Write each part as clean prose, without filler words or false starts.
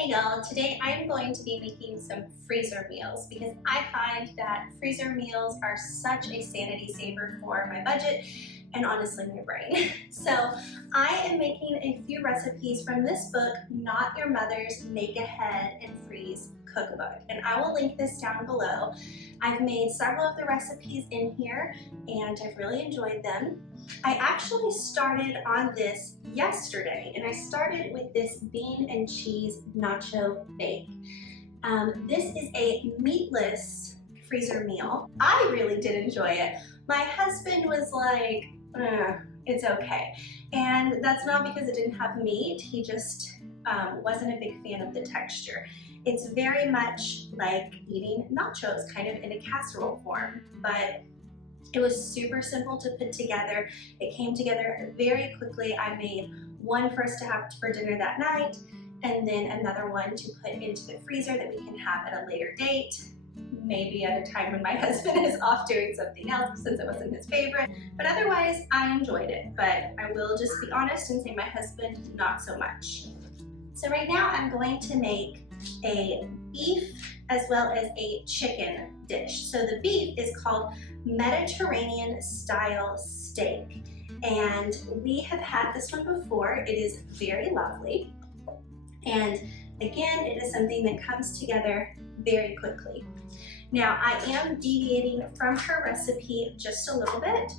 Hey y'all, today I'm going to be making some freezer meals because I find that freezer meals are such a sanity saver for my budget and honestly my brain. So I am making a few recipes from this book, Not Your Mother's Make Ahead and Freeze Cookbook, and I will link this down below. I've made several of the recipes in here and I've really enjoyed them. I actually started on this yesterday and I started with this bean and cheese nacho bake. This is a meatless freezer meal. I really did enjoy it. My husband was like, it's okay. And that's not because it didn't have meat, he just wasn't a big fan of the texture. It's very much like eating nachos, kind of in a casserole form, but it was super simple to put together. It came together very quickly. I made one for us to have for dinner that night, and then another one to put into the freezer that we can have at a later date, maybe at a time when my husband is off doing something else since it wasn't his favorite. But otherwise, I enjoyed it. But I will just be honest and say my husband, not so much. So right now I'm going to make a beef as well as a chicken dish. So the beef is called Mediterranean style steak, and we have had this one before. It is very lovely, and again, it is something that comes together very quickly. Now I am deviating from her recipe just a little bit,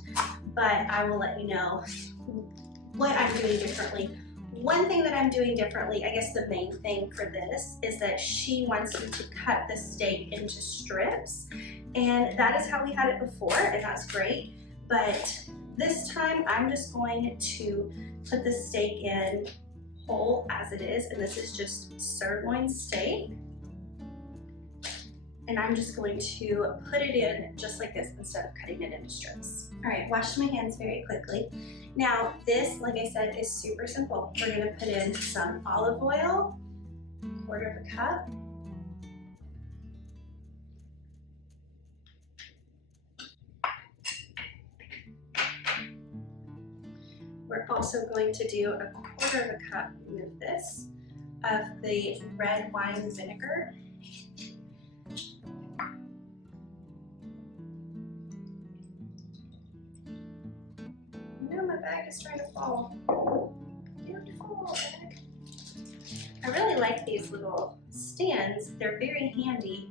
but I will let you know what I'm doing differently. One thing that I'm doing differently, I guess the main thing for this, is that she wants you to cut the steak into strips, and that is how we had it before, and that's great. But this time I'm just going to put the steak in whole as it is, and this is just sirloin steak. And I'm just going to put it in just like this instead of cutting it into strips. All right, washed my hands very quickly. Now this, like I said, is super simple. We're gonna put in some olive oil, 1/4 cup. We're also going to do 1/4 cup of this, of the red wine vinegar. No, my bag is trying to fall. Don't fall, bag. I really like these little stands. They're very handy.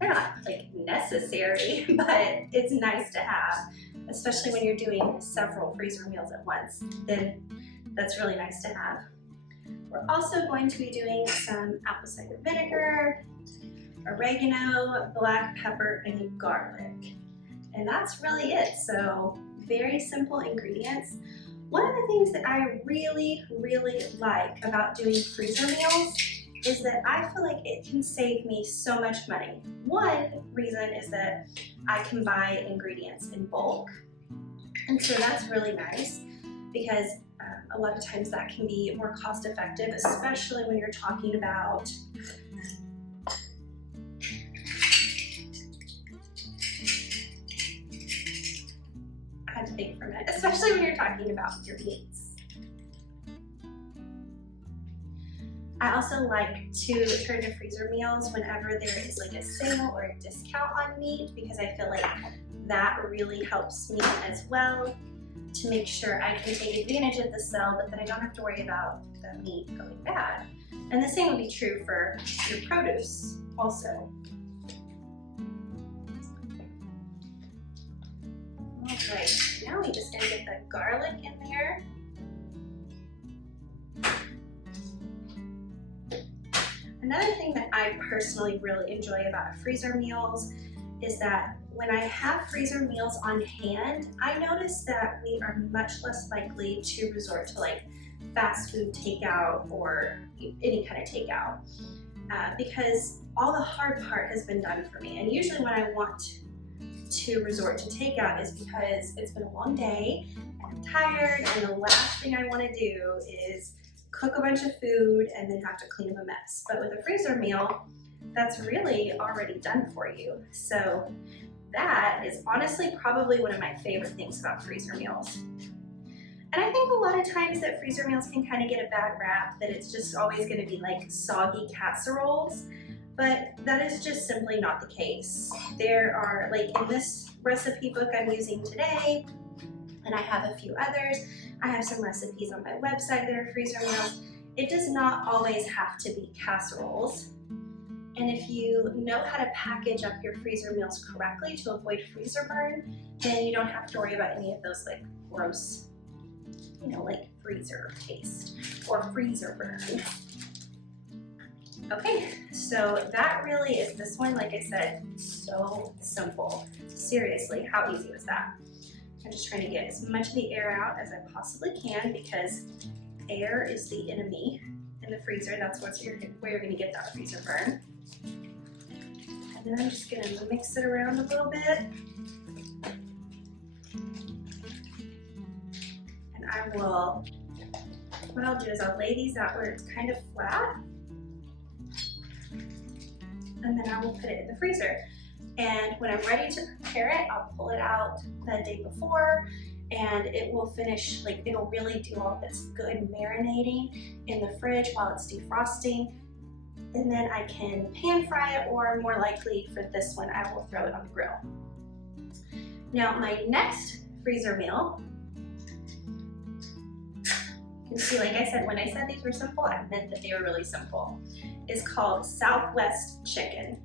They're not like necessary, but it's nice to have, especially when you're doing several freezer meals at once. Then that's really nice to have. We're also going to be doing some apple cider vinegar, oregano, black pepper, and garlic. And that's really it. So very simple ingredients. One of the things that I really like about doing freezer meals is that I feel like it can save me so much money. One reason is that I can buy ingredients in bulk, and so that's really nice because a lot of times that can be more cost effective, especially when you're talking about to think for a minute, especially when you're talking about your meats. I also like to turn to freezer meals whenever there is like a sale or a discount on meat, because I feel like that really helps me as well to make sure I can take advantage of the sale, but that I don't have to worry about the meat going bad. And the same would be true for your produce also. All right, now we just gotta get the garlic in there. Another thing that I personally really enjoy about freezer meals is that when I have freezer meals on hand, I notice that we are much less likely to resort to like fast food takeout or any kind of takeout because all the hard part has been done for me. And usually when I want to resort to takeout is because it's been a long day and I'm tired, and the last thing I want to do is cook a bunch of food and then have to clean up a mess. But with a freezer meal, that's really already done for you. So that is honestly probably one of my favorite things about freezer meals. And I think a lot of times that freezer meals can kind of get a bad rap, that it's just always going to be like soggy casseroles, but that is just simply not the case. There are, like in this recipe book I'm using today, and I have a few others, I have some recipes on my website that are freezer meals. It does not always have to be casseroles. And if you know how to package up your freezer meals correctly to avoid freezer burn, then you don't have to worry about any of those like gross, like freezer taste or freezer burn. Okay, so that really is this one. Like I said, so simple. Seriously, how easy was that? I'm just trying to get as much of the air out as I possibly can, because air is the enemy in the freezer. That's where you're gonna get that freezer burn. And then I'm just gonna mix it around a little bit. And what I'll do is I'll lay these out where it's kind of flat. And then I will put it in the freezer. And when I'm ready to prepare it, I'll pull it out the day before, and it will finish, like it'll really do all of its good marinating in the fridge while it's defrosting. And then I can pan fry it, or more likely for this one, I will throw it on the grill. Now my next freezer meal, you can see, like I said, when I said these were simple, I meant that they were really simple, is called Southwest chicken.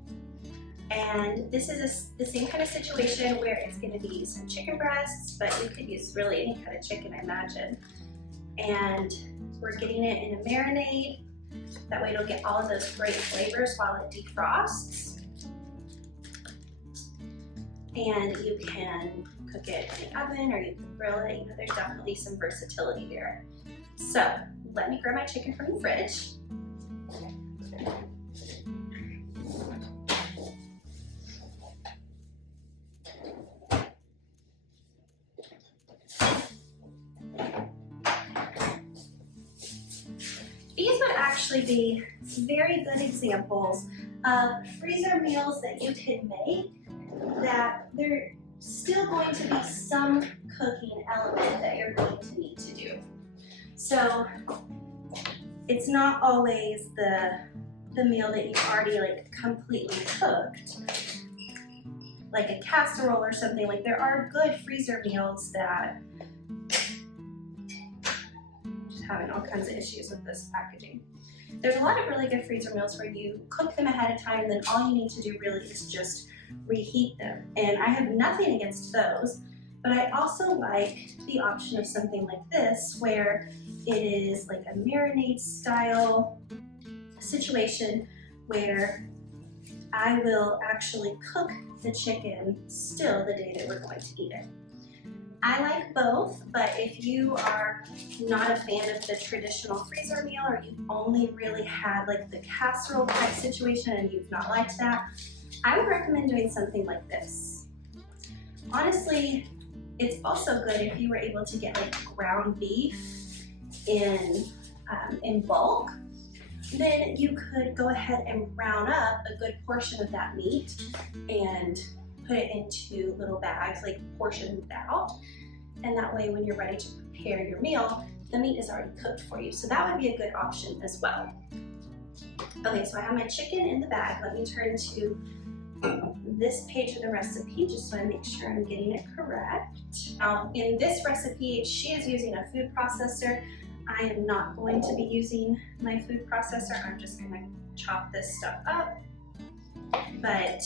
And this is the same kind of situation where it's going to be some chicken breasts, but you could use really any kind of chicken, I imagine. And we're getting it in a marinade. That way it'll get all of those great flavors while it defrosts. And you can cook it in the oven or you can grill it. There's definitely some versatility there. So let me grab my chicken from the fridge. These would actually be very good examples of freezer meals that you can make that there's still going to be some cooking element that you're going to need to do. So it's not always the meal that you've already like completely cooked, like a casserole or something. Like there are good freezer meals that, just having all kinds of issues with this packaging. There's a lot of really good freezer meals where you cook them ahead of time, and then all you need to do really is just reheat them. And I have nothing against those, but I also like the option of something like this where it is like a marinade style situation where I will actually cook the chicken still the day that we're going to eat it. I like both, but if you are not a fan of the traditional freezer meal, or you've only really had like the casserole type situation and you've not liked that, I would recommend doing something like this. Honestly, it's also good if you were able to get like ground beef in bulk. Then you could go ahead and brown up a good portion of that meat and put it into little bags, like portion it out. And that way when you're ready to prepare your meal, the meat is already cooked for you. So that would be a good option as well. Okay, so I have my chicken in the bag. Let me turn to this page of the recipe just so I make sure I'm getting it correct. Now, in this recipe, she is using a food processor. I am not going to be using my food processor. I'm just gonna chop this stuff up, but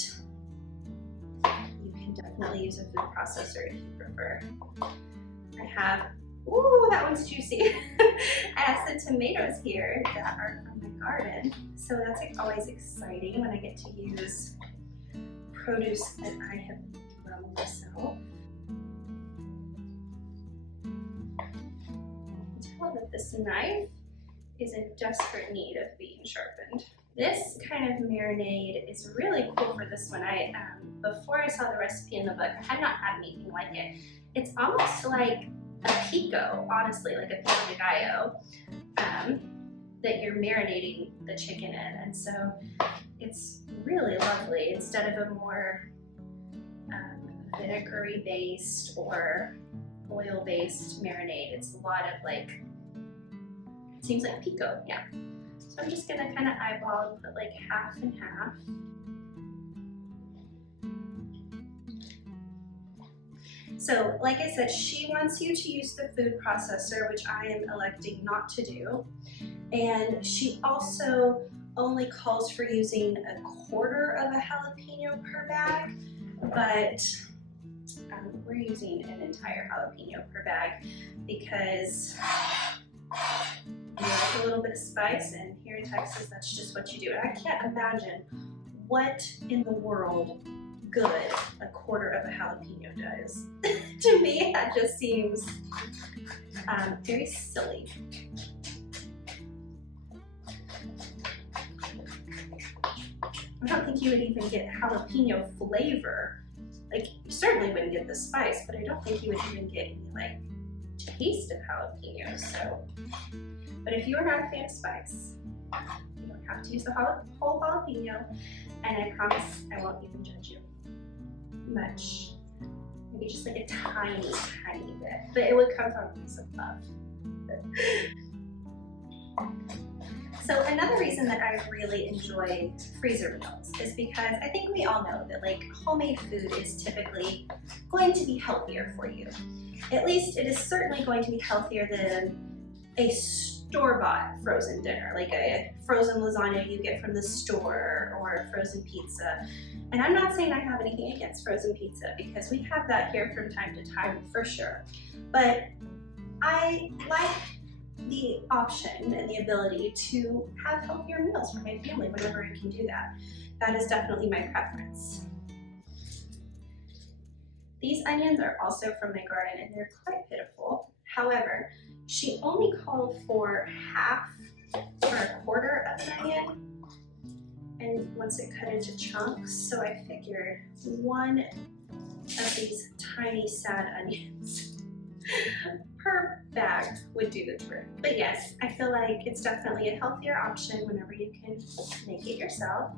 you can definitely use a food processor if you prefer. I have, ooh, that one's juicy. I have some tomatoes here that are from my garden. So that's like always exciting when I get to use produce that I have grown myself. Tell that this knife is in desperate need of being sharpened. This kind of marinade is really cool for this one. Before I saw the recipe in the book, I had not had anything like it. It's almost like a pico, honestly, like a pico de gallo, that you're marinating the chicken in. And so it's really lovely instead of a more vinegary based or oil-based marinade. It's a lot of like, it seems like pico, yeah. So I'm just gonna kind of eyeball and put like half and half. So like I said, she wants you to use the food processor, which I am electing not to do. And she also only calls for using 1/4 of a jalapeno per bag, but we're using an entire jalapeno per bag because we like a little bit of spice, and here in Texas, that's just what you do. And I can't imagine what in the world good 1/4 of a jalapeno does. To me, that just seems very silly. I don't think you would even get jalapeno flavor. Like, you certainly wouldn't get the spice, but I don't think you would even get any like taste of jalapeno. So, but if you are not a fan of spice, you don't have to use the whole jalapeno, and I promise I won't even judge you much. Maybe just like a tiny, tiny bit, but it would come from a piece of love. So another reason that I really enjoy freezer meals is because I think we all know that like homemade food is typically going to be healthier for you. At least it is certainly going to be healthier than a store-bought frozen dinner, like a frozen lasagna you get from the store or a frozen pizza. And I'm not saying I have anything against frozen pizza because we have that here from time to time for sure. But I like the option and the ability to have healthier meals for my family whenever I can do that. That is definitely my preference. These onions are also from my garden and they're quite pitiful. However, she only called for half or 1/4 of an onion, and once it cut into chunks, so I figured one of these tiny sad onions per bag would do the trick. But yes, I feel like it's definitely a healthier option whenever you can make it yourself.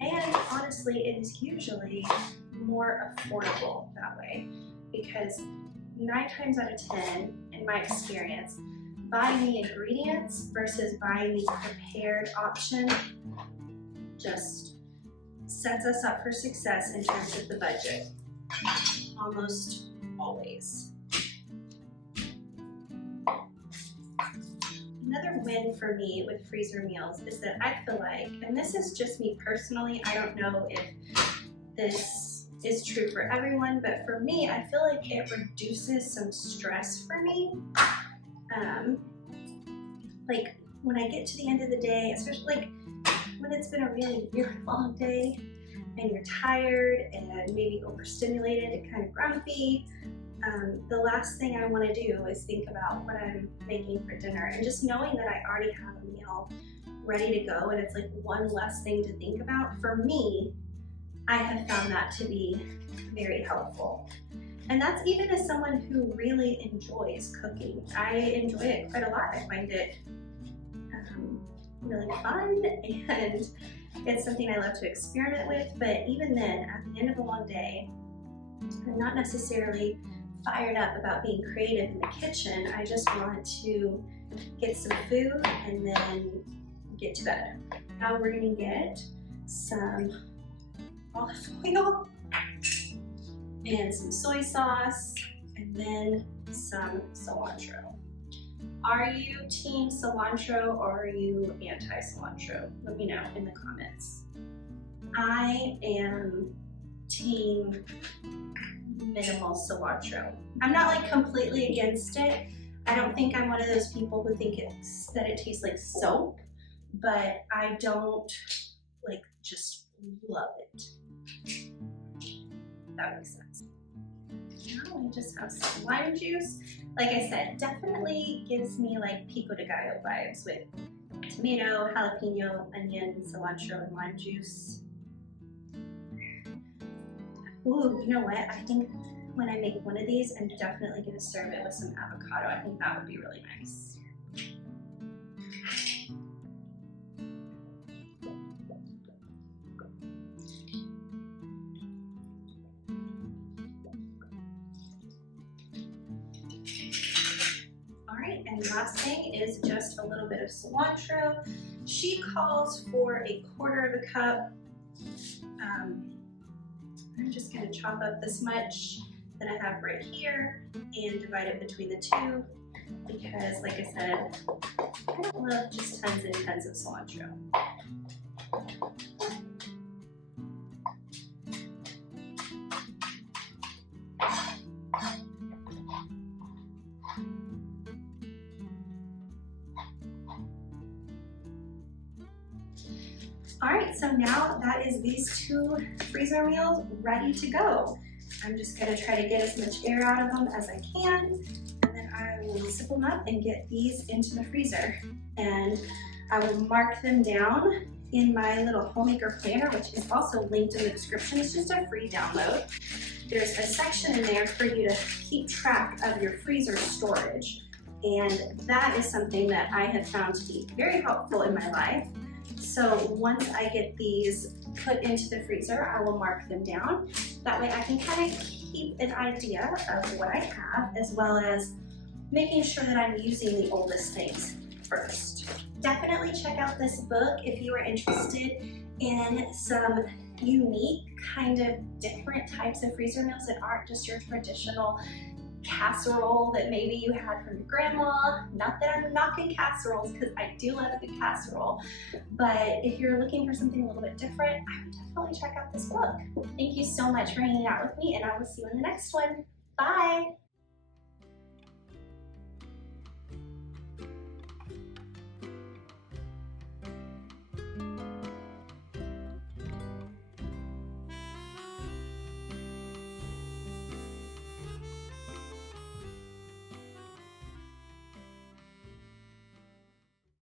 And honestly, it is usually more affordable that way because 9 times out of 10, in my experience, buying the ingredients versus buying the prepared option just sets us up for success in terms of the budget, almost always. Another win for me with freezer meals is that I feel like, and this is just me personally, I don't know if this is true for everyone, but for me, I feel like it reduces some stress for me. Like when I get to the end of the day, especially like when it's been a really, really long day and you're tired and maybe overstimulated and kind of grumpy, the last thing I want to do is think about what I'm making for dinner, and just knowing that I already have a meal ready to go and it's like one less thing to think about, for me, I have found that to be very helpful. And that's even as someone who really enjoys cooking. I enjoy it quite a lot. I find it really fun, and it's something I love to experiment with. But even then, at the end of a long day, I'm not necessarily fired up about being creative in the kitchen. I just want to get some food and then get to bed. Now we're gonna get some olive oil and some soy sauce and then some cilantro. Are you team cilantro or are you anti-cilantro? Let me know in the comments. I am team minimal cilantro. I'm not like completely against it. I don't think I'm one of those people who think that it tastes like soap, but I don't like just love it. That makes sense. Now I just have some lime juice. Like I said, definitely gives me like pico de gallo vibes with tomato, jalapeno, onion, cilantro, and lime juice. Ooh, you know what? I think when I make one of these, I'm definitely going to serve it with some avocado. I think that would be really nice. last thing is just a little bit of cilantro. She calls for 1/4 of a cup. I'm just going to chop up this much that I have right here and divide it between the two because, like I said, I don't love just tons and tons of cilantro. All right, so now that is these 2 freezer meals ready to go. I'm just gonna try to get as much air out of them as I can, and then I will zip them up and get these into the freezer. And I will mark them down in my little homemaker planner, which is also linked in the description. It's just a free download. There's a section in there for you to keep track of your freezer storage. And that is something that I have found to be very helpful in my life. So once I get these put into the freezer, I will mark them down. That way I can kind of keep an idea of what I have, as well as making sure that I'm using the oldest things first. Definitely check out this book if you are interested in some unique, kind of different types of freezer meals that aren't just your traditional casserole that maybe you had from your grandma. Not that I'm knocking casseroles, because I do love a good casserole, but if you're looking for something a little bit different, I would definitely check out this book. Thank you so much for hanging out with me, and I will see you in the next one. Bye!